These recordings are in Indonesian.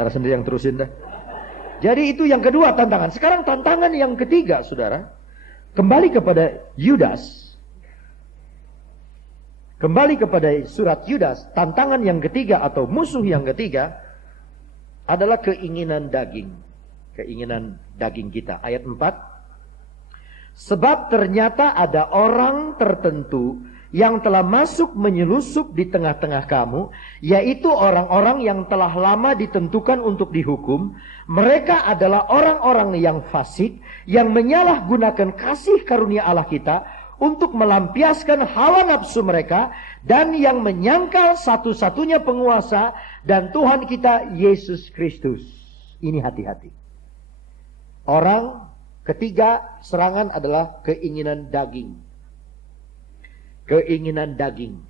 Saudara sendiri yang terusin dah. Jadi itu yang kedua tantangan. Sekarang tantangan yang ketiga, saudara. Kembali kepada Yudas. Kembali kepada surat Yudas. Tantangan yang ketiga atau musuh yang ketiga adalah keinginan daging. Keinginan daging kita. Ayat 4. Sebab ternyata ada orang tertentu yang telah masuk menyelusup di tengah-tengah kamu, yaitu orang-orang yang telah lama ditentukan untuk dihukum. Mereka adalah orang-orang yang fasik, yang menyalahgunakan kasih karunia Allah kita untuk melampiaskan hawa nafsu mereka, dan yang menyangkal satu-satunya penguasa dan Tuhan kita Yesus Kristus. Ini hati-hati. Orang ketiga serangan adalah keinginan daging. Keinginan daging.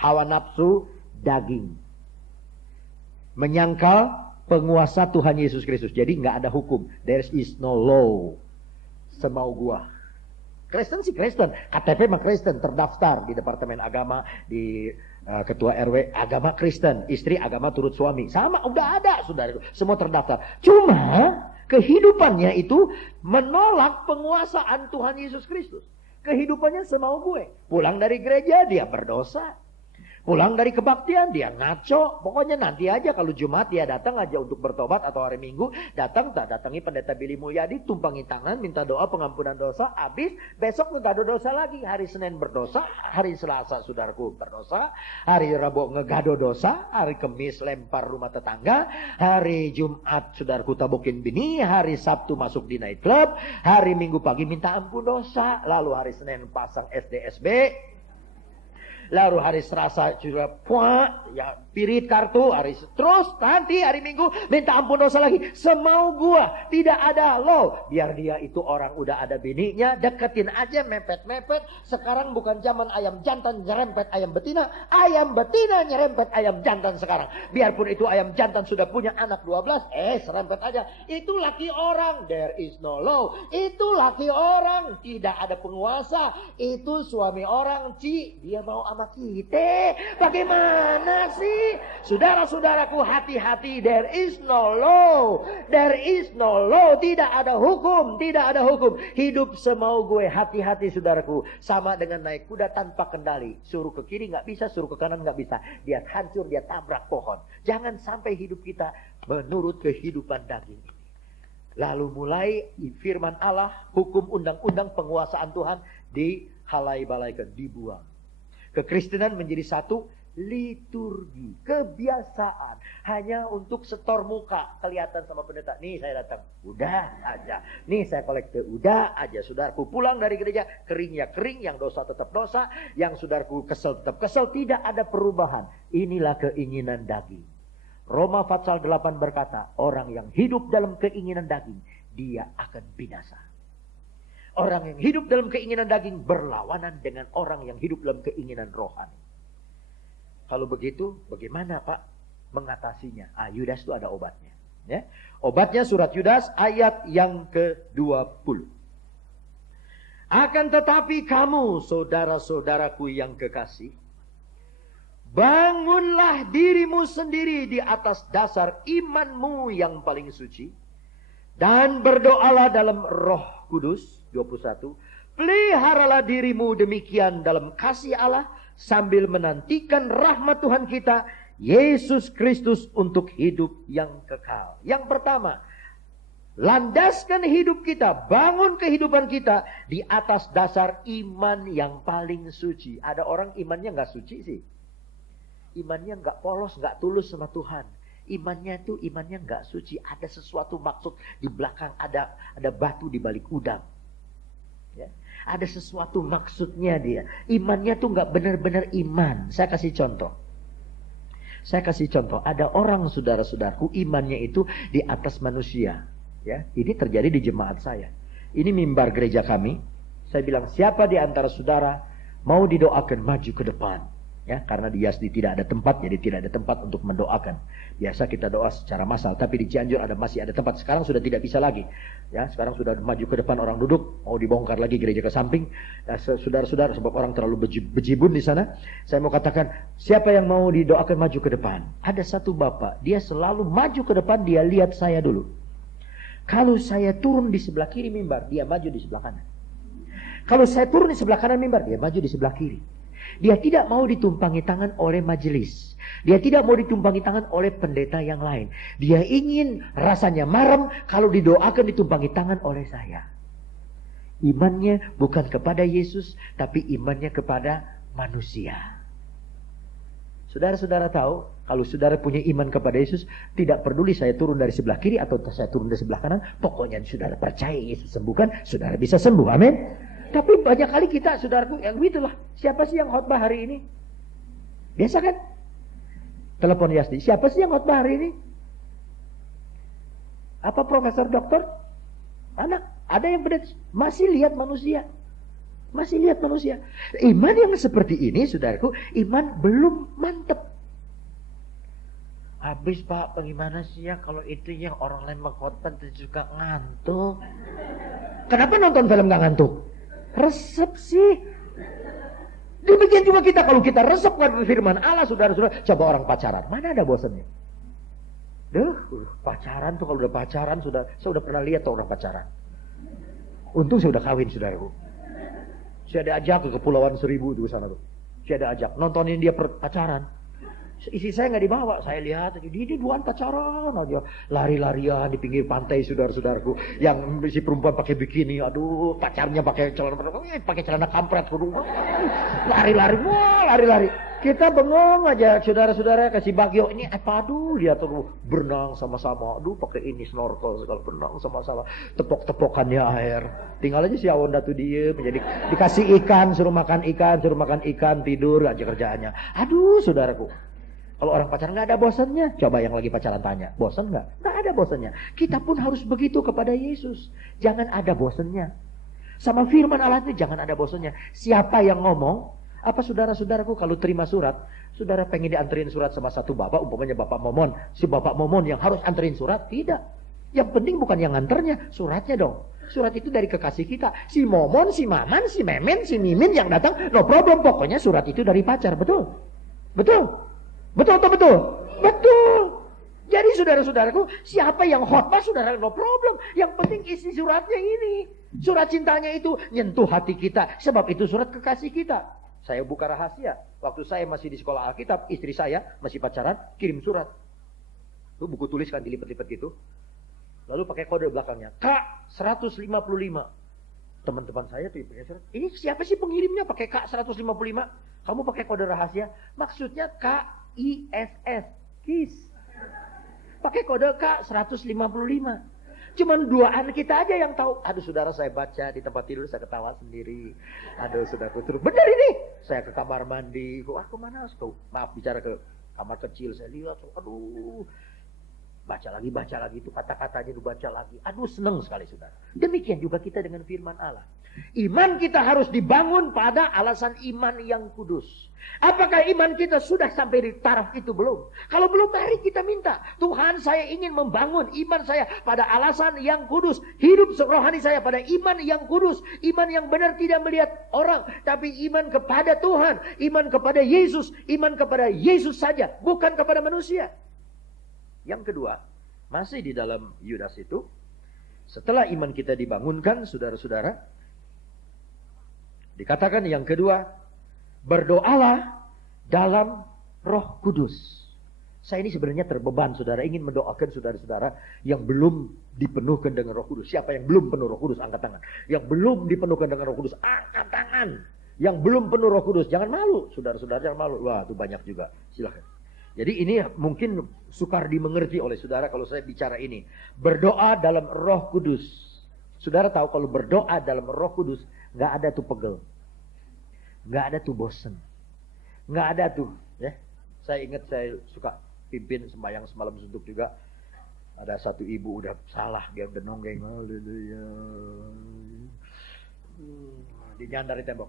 Hawa nafsu daging. Menyangkal penguasa Tuhan Yesus Kristus. Jadi nggak ada hukum. There is no law. Semau gua. Kristen sih Kristen. KTP mah Kristen. Terdaftar di Departemen Agama. Di Ketua RW. Agama Kristen. Istri agama turut suami. Sama udah ada saudara. Semua terdaftar. Cuma kehidupannya itu menolak penguasaan Tuhan Yesus Kristus. Kehidupannya semau gue. Pulang dari gereja dia berdosa. Pulang dari kebaktian dia ngaco. Pokoknya nanti aja kalau Jumat dia datang aja untuk bertobat, atau hari Minggu datang tak datangi pendeta Billy Mulyadi, tumpangi tangan minta doa pengampunan dosa, habis besok ngegado dosa lagi. Hari Senin berdosa, hari Selasa saudaraku berdosa, hari Rabu ngegado dosa, hari Kamis lempar rumah tetangga, hari Jumat saudaraku tabokin bini, hari Sabtu masuk di night club, hari Minggu pagi minta ampun dosa, lalu hari Senin pasang SDSB. Lalu hari Selasa juga ya pirit kartu, terus nanti hari Minggu minta ampun dosa lagi. Semau gua, tidak ada lo. Biar dia itu orang udah ada bininya, deketin aja mepet-mepet. Sekarang bukan zaman ayam jantan nyerempet ayam betina nyerempet ayam jantan sekarang. Biarpun itu ayam jantan sudah punya anak 12, serempet aja. Itu laki orang, there is no law. Itu laki orang, tidak ada penguasa. Itu suami orang, dia mau sama kita. Bagaimana sih? Saudara-saudaraku, hati-hati. There is no law. There is no law. Tidak ada hukum. Tidak ada hukum. Hidup semau gue. Hati-hati saudaraku. Sama dengan naik kuda tanpa kendali. Suruh ke kiri nggak bisa, suruh ke kanan nggak bisa. Dia hancur, dia tabrak pohon. Jangan sampai hidup kita menurut kehidupan daging ini. Lalu mulai firman Allah, hukum undang-undang penguasaan Tuhan dihalai-balaikan, dibuang. Kekristenan menjadi satu liturgi, kebiasaan, hanya untuk setor muka, kelihatan sama pendeta. Nih saya datang, udah aja. Nih saya kolekte, udah aja. Saudaraku pulang dari gereja, kering ya kering, yang dosa tetap dosa, yang saudaraku kesel tetap kesel, tidak ada perubahan. Inilah keinginan daging. Roma pasal 8 berkata, orang yang hidup dalam keinginan daging, dia akan binasa. Orang yang hidup dalam keinginan daging berlawanan dengan orang yang hidup dalam keinginan rohani. Kalau begitu, bagaimana Pak mengatasinya? Yudas itu ada obatnya. Ya. Obatnya surat Yudas ayat yang ke-20. Akan tetapi kamu, saudara-saudaraku yang kekasih, bangunlah dirimu sendiri di atas dasar imanmu yang paling suci, dan berdoalah dalam Roh Kudus. 21. Peliharalah dirimu demikian dalam kasih Allah, sambil menantikan rahmat Tuhan kita Yesus Kristus untuk hidup yang kekal. Yang pertama, landaskan hidup kita, bangun kehidupan kita di atas dasar iman yang paling suci. Ada orang imannya gak suci sih. Imannya gak polos, gak tulus sama Tuhan. Imannya gak suci. Ada sesuatu maksud di belakang, ada batu di balik udang. Ya. Ada sesuatu maksudnya dia. Imannya tuh gak benar-benar iman. Saya kasih contoh. Ada orang saudara-saudaraku imannya itu di atas manusia. Ya, ini terjadi di jemaat saya. Ini mimbar gereja kami. Saya bilang, siapa di antara saudara mau didoakan maju ke depan? Ya, karena di Yazdi tidak ada tempat, jadi tidak ada tempat untuk mendoakan. Biasa kita doa secara massal, tapi di Cianjur masih ada tempat. Sekarang sudah tidak bisa lagi. Ya, sekarang sudah maju ke depan, orang duduk, mau dibongkar lagi gereja ke samping. Ya, saudara-saudara, sebab orang terlalu bejibun di sana. Saya mau katakan, siapa yang mau didoakan maju ke depan? Ada satu bapak, dia selalu maju ke depan, dia lihat saya dulu. Kalau saya turun di sebelah kiri mimbar, dia maju di sebelah kanan. Kalau saya turun di sebelah kanan mimbar, dia maju di sebelah kiri. Dia tidak mau ditumpangi tangan oleh majelis. Dia tidak mau ditumpangi tangan oleh pendeta yang lain. Dia ingin rasanya marem kalau didoakan ditumpangi tangan oleh saya. Imannya bukan kepada Yesus, tapi imannya kepada manusia. Saudara-saudara tahu, kalau saudara punya iman kepada Yesus, tidak peduli saya turun dari sebelah kiri atau saya turun dari sebelah kanan, pokoknya saudara percaya Yesus sembuhkan, saudara bisa sembuh. Amin. Tapi banyak kali kita, saudaraku, yang begitulah. Siapa sih yang khotbah hari ini? Biasa kan? Telepon Yazdi, siapa sih yang khotbah hari ini? Apa profesor doktor? Anak, ada yang masih lihat manusia. Masih lihat manusia. Iman yang seperti ini, saudaraku, iman belum mantep. Habis Pak, bagaimana sih ya kalau itu yang orang lain mengkhotbah juga ngantuk? Kenapa nonton film gak ngantuk? Resep sih. Demikian juga kita, kalau kita resep kepada firman Allah, saudara-saudara, coba orang pacaran, mana ada bosannya? Pacaran tuh, kalau udah pacaran, saya udah pernah lihat tuh orang pacaran. Untung saya udah kawin, saudaraku. Saya ada ajak ke Kepulauan Seribu tuh sana tuh. Saya ada ajak nontonin dia pacaran. Isi saya nggak dibawa, saya lihat dia duaan pacaran aja, lari-larian di pinggir pantai, saudara-saudaraku. Yang si perempuan pakai bikini, aduh, pacarnya pakai celana kampret, lari-lari, wah lari-lari. Kita bengong aja, saudara-saudara, kasih Bagio ini apa, aduh dia tuh berenang sama-sama, aduh pakai ini snorkel segala, berenang sama-sama, tepok-tepokannya air. Tinggal aja si Awonda tuh diem, jadi dikasih ikan, suruh makan ikan, tidur aja kerjaannya. Aduh, saudaraku. Kalau orang pacaran nggak ada bosannya. Coba yang lagi pacaran tanya, bosan nggak? Nggak ada bosannya. Kita pun harus begitu kepada Yesus. Jangan ada bosannya. Sama firman Allah itu jangan ada bosannya. Siapa yang ngomong? Apa saudara-saudaraku kalau terima surat, saudara pengen dianterin surat sama satu bapak, umpamanya Bapak Momon. Si Bapak Momon yang harus anterin surat? Tidak. Yang penting bukan yang nganternya, suratnya dong. Surat itu dari kekasih kita. Si Momon, si Maman, si Memen, si Mimin yang datang, no problem. Pokoknya surat itu dari pacar. Betul? Betul? Betul atau betul? Betul. Jadi saudara-saudaraku, siapa yang khotbah, saudara, no problem. Yang penting isi suratnya ini. Surat cintanya itu nyentuh hati kita. Sebab itu surat kekasih kita. Saya buka rahasia. Waktu saya masih di sekolah Alkitab, istri saya masih pacaran, kirim surat. Itu buku tulis kan dilipat-lipat gitu. Lalu pakai kode belakangnya. Kak 155. Teman-teman saya tuh pakai surat. Ini siapa sih pengirimnya pakai Kak 155? Kamu pakai kode rahasia. Maksudnya KISS. KIS. Pakai kode K 155. Cuman duaan kita aja yang tahu. Aduh saudara, saya baca di tempat tidur, saya ketawa sendiri. Aduh saudara, terus benar ini. Saya ke kamar mandi. Aku mana? Maaf, bicara ke kamar kecil. Saya lihat. Aduh. Baca lagi itu kata-katanya dibaca lagi. Aduh senang sekali saudara. Demikian juga kita dengan firman Allah. Iman kita harus dibangun pada alasan iman yang kudus. Apakah iman kita sudah sampai di taraf itu belum? Kalau belum, mari kita minta. Tuhan, saya ingin membangun iman saya pada alasan yang kudus. Hidup rohani saya pada iman yang kudus. Iman yang benar tidak melihat orang. Tapi iman kepada Tuhan. Iman kepada Yesus. Iman kepada Yesus saja. Bukan kepada manusia. Yang kedua, masih di dalam Yudas itu. Setelah iman kita dibangunkan, saudara-saudara, dikatakan yang kedua, berdoalah dalam Roh Kudus. Saya ini sebenarnya terbeban, saudara, ingin mendoakan saudara-saudara yang belum dipenuhkan dengan Roh Kudus. Siapa yang belum penuh Roh Kudus? Angkat tangan. Yang belum dipenuhkan dengan Roh Kudus, angkat tangan. Yang belum penuh Roh Kudus, jangan malu, saudara-saudara, jangan malu. Wah, itu banyak juga. Silakan. Jadi ini mungkin sukar dimengerti oleh saudara kalau saya bicara ini. Berdoa dalam Roh Kudus. Saudara tahu kalau berdoa dalam Roh Kudus, nggak ada tuh pegel. Nggak ada tuh bosen. Nggak ada tuh. Ya. Saya ingat saya suka pimpin sembahyang semalam suntuk juga. Ada satu ibu udah salah, dia udah nonggeng. Haleluya. Dinyandar di tembok.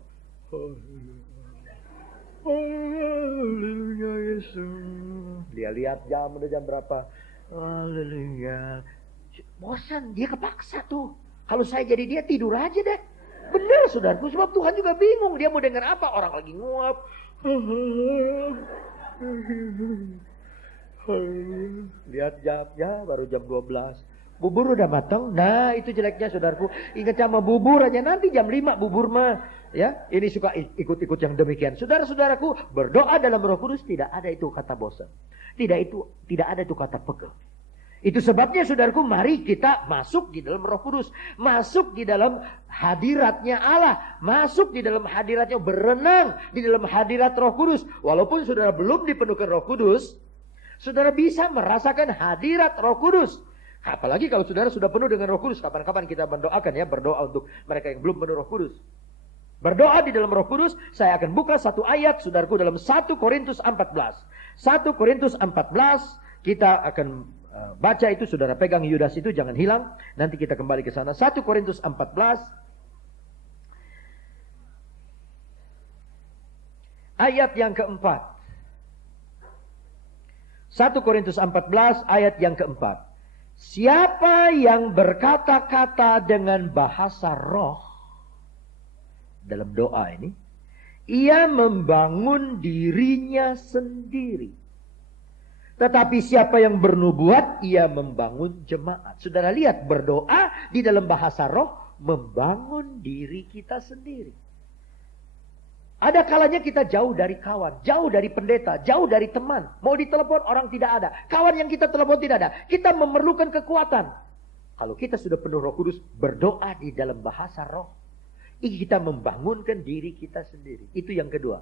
Haleluya Yesus. Dia lihat jam, udah jam berapa. Haleluya. Bosan, dia kepaksa tuh. Kalau saya jadi dia tidur aja deh. Bener saudaraku, sebab Tuhan juga bingung. Dia mau dengar apa? Orang lagi nguap. Lihat jam, ya baru jam 12. Bubur udah matang. Nah itu jeleknya saudaraku. Ingat sama bubur aja, nanti jam 5 bubur mah. Ya, ini suka ikut-ikut yang demikian. Saudara-saudaraku, berdoa dalam Roh Kudus tidak ada itu kata bosan. Tidak ada itu kata pegel. Itu sebabnya saudaraku, mari kita masuk di dalam Roh Kudus. Masuk di dalam hadiratnya Allah. Masuk di dalam hadiratnya, berenang di dalam hadirat Roh Kudus. Walaupun saudara belum dipenuhkan Roh Kudus, saudara bisa merasakan hadirat Roh Kudus. Apalagi kalau saudara sudah penuh dengan Roh Kudus. Kapan-kapan kita mendoakan ya, berdoa untuk mereka yang belum penuh Roh Kudus. Berdoa di dalam Roh Kudus, saya akan buka satu ayat saudaraku dalam 1 Korintus 14. 1 Korintus 14, kita akan baca itu, saudara pegang Yudas itu, jangan hilang. Nanti kita kembali ke sana. 1 Korintus 14. Ayat yang keempat. 1 Korintus 14 ayat yang keempat. Siapa yang berkata-kata dengan bahasa roh, dalam doa ini, ia membangun dirinya sendiri. Tetapi siapa yang bernubuat, ia membangun jemaat. Saudara lihat, berdoa di dalam bahasa roh membangun diri kita sendiri. Ada kalanya kita jauh dari kawan, jauh dari pendeta, jauh dari teman. Mau ditelepon orang tidak ada. Kawan yang kita telepon tidak ada. Kita memerlukan kekuatan. Kalau kita sudah penuh Roh Kudus, berdoa di dalam bahasa roh, kita membangunkan diri kita sendiri. Itu yang kedua.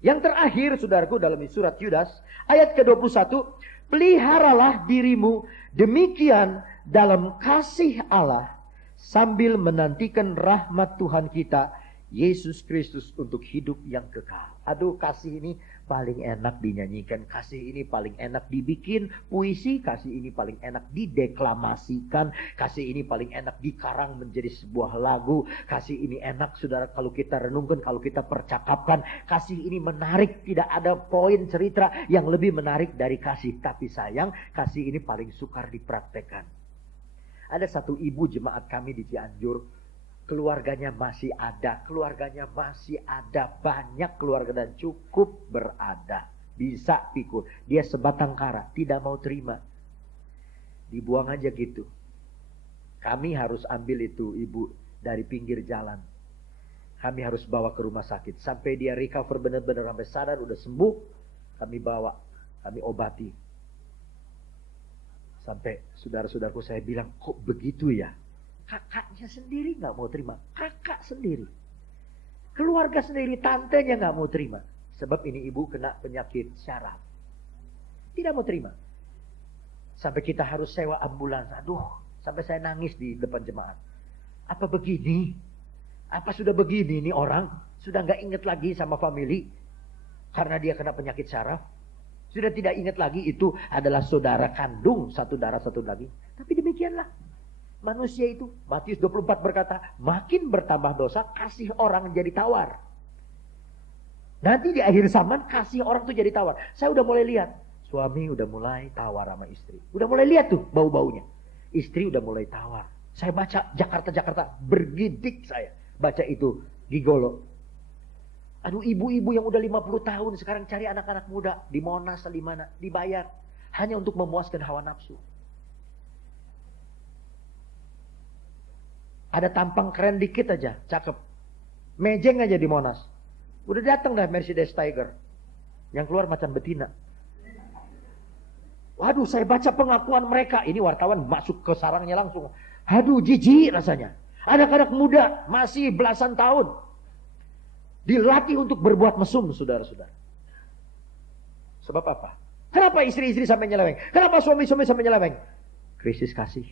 Yang terakhir saudaraku dalam surat Yudas ayat ke-21, peliharalah dirimu demikian dalam kasih Allah sambil menantikan rahmat Tuhan kita Yesus Kristus untuk hidup yang kekal. Aduh, kasih ini paling enak dinyanyikan, kasih ini paling enak dibikin puisi, kasih ini paling enak dideklamasikan, kasih ini paling enak dikarang menjadi sebuah lagu, kasih ini enak saudara kalau kita renungkan, kalau kita percakapkan, kasih ini menarik, tidak ada poin cerita yang lebih menarik dari kasih. Tapi sayang, kasih ini paling sukar dipraktekkan. Ada satu ibu jemaat kami di Cianjur, keluarganya masih ada, banyak keluarga dan cukup berada, bisa pikul. Dia sebatang kara, tidak mau terima, dibuang aja gitu. Kami harus ambil itu ibu dari pinggir jalan, kami harus bawa ke rumah sakit sampai dia recover benar-benar, sampai sadar udah sembuh. Kami bawa, kami obati. Sampai saudara-saudaraku saya bilang, kok begitu ya? Kakaknya sendiri gak mau terima. Kakak sendiri, keluarga sendiri, tantenya gak mau terima. Sebab ini ibu kena penyakit syaraf, tidak mau terima. Sampai kita harus sewa ambulans. Aduh, sampai saya nangis di depan jemaat. Apa begini? Apa sudah begini nih orang? Sudah gak ingat lagi sama family karena dia kena penyakit syaraf. Sudah tidak ingat lagi itu adalah saudara kandung, satu darah satu daging. Tapi demikianlah manusia itu. Matius 24 berkata, makin bertambah dosa, kasih orang jadi tawar. Nanti di akhir zaman, kasih orang tuh jadi tawar. Saya udah mulai lihat, suami udah mulai tawar sama istri. Udah mulai lihat tuh bau-baunya. Istri udah mulai tawar. Saya baca Jakarta, bergidik saya. Baca itu, Gigolo. Aduh, ibu-ibu yang udah 50 tahun sekarang cari anak-anak muda. Di Monas, di mana, dibayar. Hanya untuk memuaskan hawa nafsu. Ada tampang keren dikit aja, cakep. Mejeng aja di Monas. Udah datang dah Mercedes Tiger. Yang keluar macam betina. Waduh, saya baca pengakuan mereka. Ini wartawan masuk ke sarangnya langsung. Aduh, jijik rasanya. Anak-anak muda, masih belasan tahun. Dilatih untuk berbuat mesum, saudara-saudara. Sebab apa? Kenapa istri-istri sampai nyeleweng? Kenapa suami-suami sampai nyeleweng? Krisis kasih.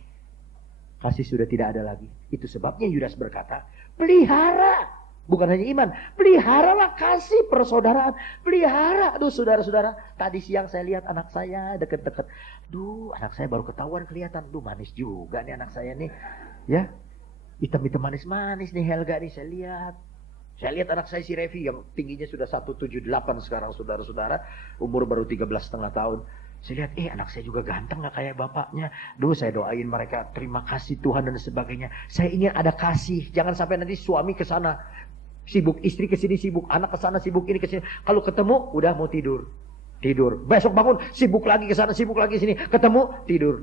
Kasih sudah tidak ada lagi. Itu sebabnya Yudas berkata, pelihara. Bukan hanya iman, peliharalah kasih persaudaraan. Pelihara. Aduh saudara-saudara, tadi siang saya lihat anak saya deket-deket. Duh, anak saya baru ketahuan kelihatan. Duh, manis juga nih anak saya nih. Ya, hitam-hitam manis-manis nih Helga nih saya lihat. Saya lihat anak saya si Revi yang tingginya sudah 178 sekarang, saudara-saudara. Umur baru 13,5 tahun. Saya lihat, anak saya juga ganteng gak kayak bapaknya. Dulu saya doain mereka, terima kasih Tuhan dan sebagainya. Saya ingin ada kasih. Jangan sampai nanti suami ke sana sibuk, istri ke sini sibuk, anak ke sana sibuk, ini ke sini. Kalau ketemu, udah mau tidur. Tidur. Besok bangun, sibuk lagi ke sana, sibuk lagi ke sini. Ketemu, tidur.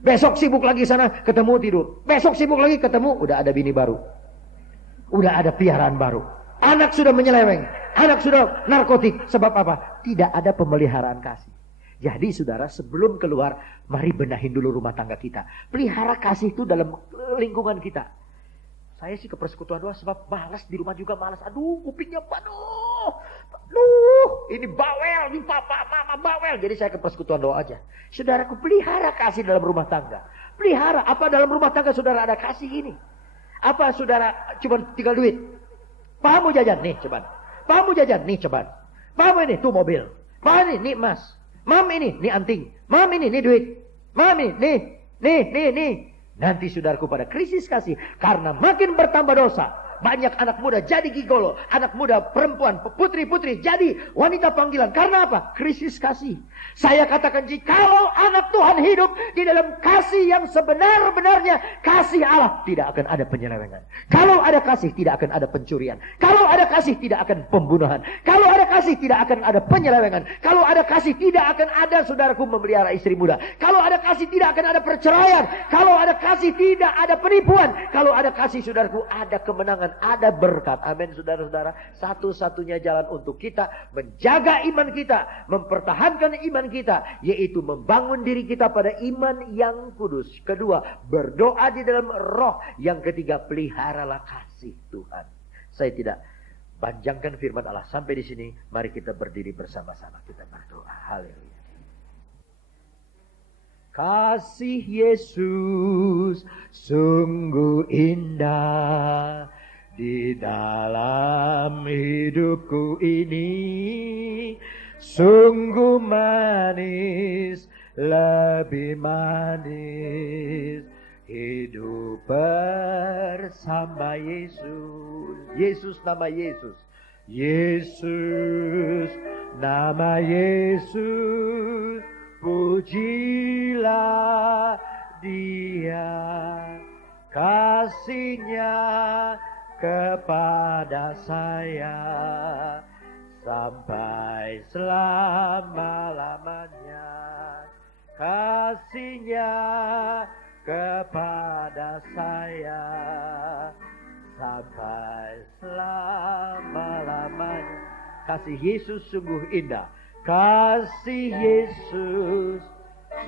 Besok sibuk lagi ke sana, ketemu, tidur. Besok sibuk lagi, ketemu, udah ada bini baru. Udah ada piaraan baru. Anak sudah menyeleweng. Anak sudah narkotik. Sebab apa? Tidak ada pemeliharaan kasih. Jadi saudara, sebelum keluar, mari benahin dulu rumah tangga kita. Pelihara kasih itu dalam lingkungan kita. Saya sih ke persekutuan doa sebab malas, di rumah juga malas. Aduh, kupingnya aduh, ini bawel, ini papa, mama bawel. Jadi saya ke persekutuan doa aja. Saudaraku, pelihara kasih dalam rumah tangga. Pelihara, apa dalam rumah tangga saudara ada kasih ini? Apa saudara cuma tinggal duit? Pahamu jajan, nih coba. Pahamu jajan, nih coba. Pahamu ini, tuh mobil. Paham ini, nih emas. Mam ini, nih anting. Mam ini, nih duit. Mam ini, nih. Nanti saudaraku pada krisis kasih. Karena makin bertambah dosa. Banyak anak muda jadi gigolo. Anak muda perempuan, putri-putri jadi wanita panggilan. Karena apa? Krisis kasih. Saya katakan, jikalau anak Tuhan hidup di dalam kasih yang sebenar-benarnya, kasih Allah, tidak akan ada penyelewengan. Kalau ada kasih, tidak akan ada pencurian. Kalau ada kasih, tidak akan pembunuhan. Kalau ada kasih, tidak akan ada penyelewengan. Kalau ada kasih, tidak akan ada saudaraku memelihara istri muda. Kalau ada kasih, tidak akan ada perceraian. Kalau ada kasih, tidak ada penipuan. Kalau ada kasih, saudaraku, ada kemenangan, ada berkat. Amin, saudara-saudara. Satu-satunya jalan untuk kita menjaga iman kita, mempertahankan iman kita, yaitu membangun diri kita pada iman yang kudus. Kedua, berdoa di dalam roh. Yang ketiga, peliharalah kasih Tuhan. Saya tidak panjangkan firman Allah sampai di sini. Mari kita berdiri bersama-sama, kita berdoa. Haleluya. Kasih Yesus sungguh indah di dalam hidupku ini. Sungguh manis, lebih manis hidup bersama Yesus. Yesus, nama Yesus. Yesus, nama Yesus. Pujilah Dia, kasihnya kepada saya sampai selama-lamanya. Kasihnya kepada saya sampai selama-lamanya. Kasih Yesus sungguh indah. Kasih Yesus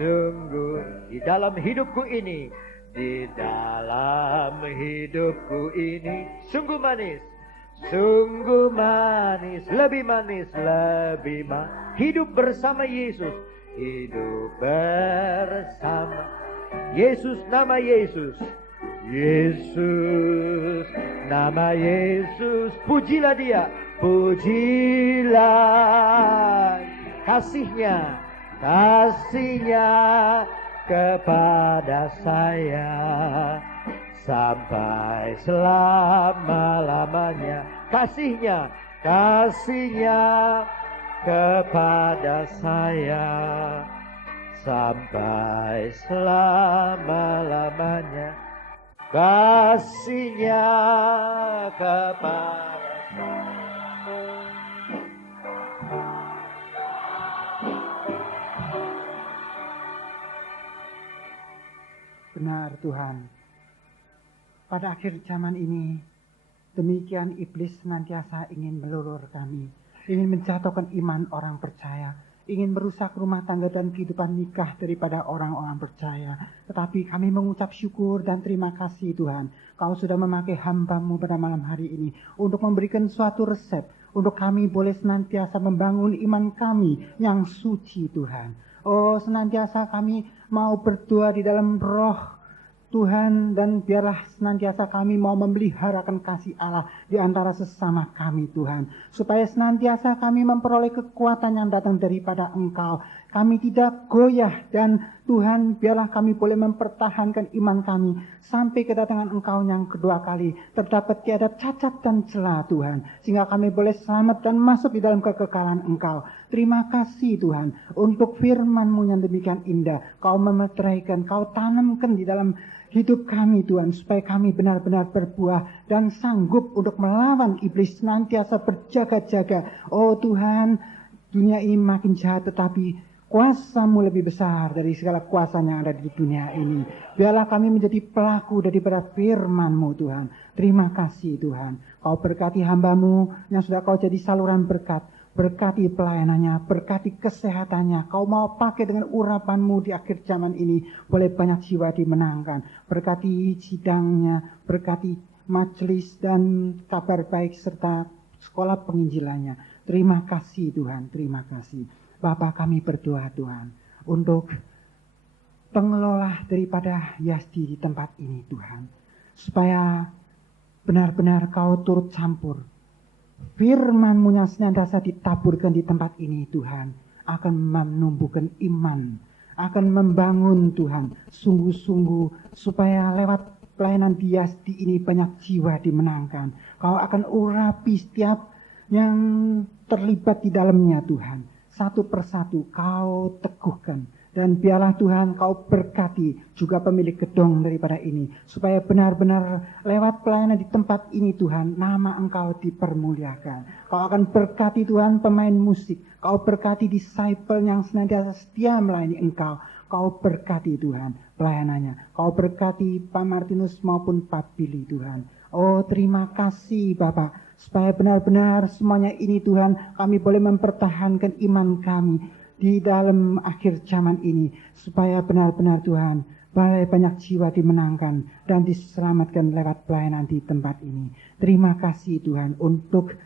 sungguh di dalam hidupku ini. Di dalam hidupku ini sungguh manis. Sungguh manis, lebih manis, lebih manis. Hidup bersama Yesus. Hidup bersama Yesus, nama Yesus. Yesus, nama Yesus. Pujilah Dia. Pujilah kasihnya. Kasihnya kepada saya sampai selama-lamanya. Kasihnya, kasihnya kepada saya sampai selama-lamanya. Kasihnya kepada Benar Tuhan, pada akhir zaman ini, demikian iblis senantiasa ingin melulur kami, ingin menjatuhkan iman orang percaya, ingin merusak rumah tangga dan kehidupan nikah daripada orang-orang percaya. Tetapi kami mengucap syukur dan terima kasih Tuhan, Kau sudah memakai hamba-Mu pada malam hari ini untuk memberikan suatu resep, untuk kami boleh senantiasa membangun iman kami yang suci Tuhan. Oh, senantiasa kami mau berdoa di dalam roh Tuhan, dan biarlah senantiasa kami mau memeliharakan kasih Allah di antara sesama kami Tuhan, supaya senantiasa kami memperoleh kekuatan yang datang daripada Engkau. Kami tidak goyah dan Tuhan biarlah kami boleh mempertahankan iman kami sampai kedatangan Engkau yang kedua kali. Terdapat tiada cacat dan celah Tuhan. Sehingga kami boleh selamat dan masuk di dalam kekekalan Engkau. Terima kasih Tuhan untuk firman-Mu yang demikian indah. Kau memeteraikan, Kau tanamkan di dalam hidup kami Tuhan. Supaya kami benar-benar berbuah dan sanggup untuk melawan iblis, senantiasa berjaga-jaga. Oh Tuhan, dunia ini makin jahat tetapi kuasa-Mu lebih besar dari segala kuasa yang ada di dunia ini. Biarlah kami menjadi pelaku daripada firman-Mu Tuhan. Terima kasih Tuhan. Kau berkati hamba-Mu yang sudah Kau jadi saluran berkat. Berkati pelayanannya, berkati kesehatannya. Kau mau pakai dengan urapan-Mu di akhir zaman ini. Boleh banyak jiwa dimenangkan. Berkati sidangnya, berkati majelis dan kabar baik serta sekolah penginjilannya. Terima kasih Tuhan, terima kasih. Bapa kami berdoa Tuhan untuk pengelola daripada Yasdi di tempat ini Tuhan. Supaya benar-benar Kau turut campur. Firman-Mu yang senantiasa ditaburkan di tempat ini Tuhan akan menumbuhkan iman, akan membangun Tuhan sungguh-sungguh supaya lewat pelayanan di Yasdi ini banyak jiwa dimenangkan. Kau akan urapi setiap yang terlibat di dalamnya Tuhan. Satu persatu Kau teguhkan. Dan biarlah Tuhan Kau berkati juga pemilik gedung daripada ini. Supaya benar-benar lewat pelayanan di tempat ini Tuhan, nama Engkau dipermuliakan. Kau akan berkati Tuhan pemain musik. Kau berkati disciple yang senantiasa setia melayani Engkau. Kau berkati Tuhan pelayanannya. Kau berkati Pak Martinus maupun Pak Billy Tuhan. Oh terima kasih Bapak. Supaya benar-benar semuanya ini Tuhan kami boleh mempertahankan iman kami di dalam akhir zaman ini. Supaya benar-benar Tuhan banyak jiwa dimenangkan dan diselamatkan lewat pelayanan di tempat ini. Terima kasih Tuhan untuk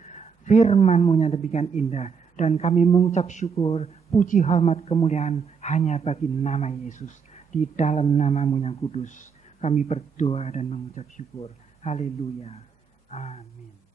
firman-Mu yang demikian indah. Dan kami mengucap syukur, puji, hormat, kemuliaan hanya bagi nama Yesus. Di dalam nama-Mu yang kudus kami berdoa dan mengucap syukur. Haleluya. Amin.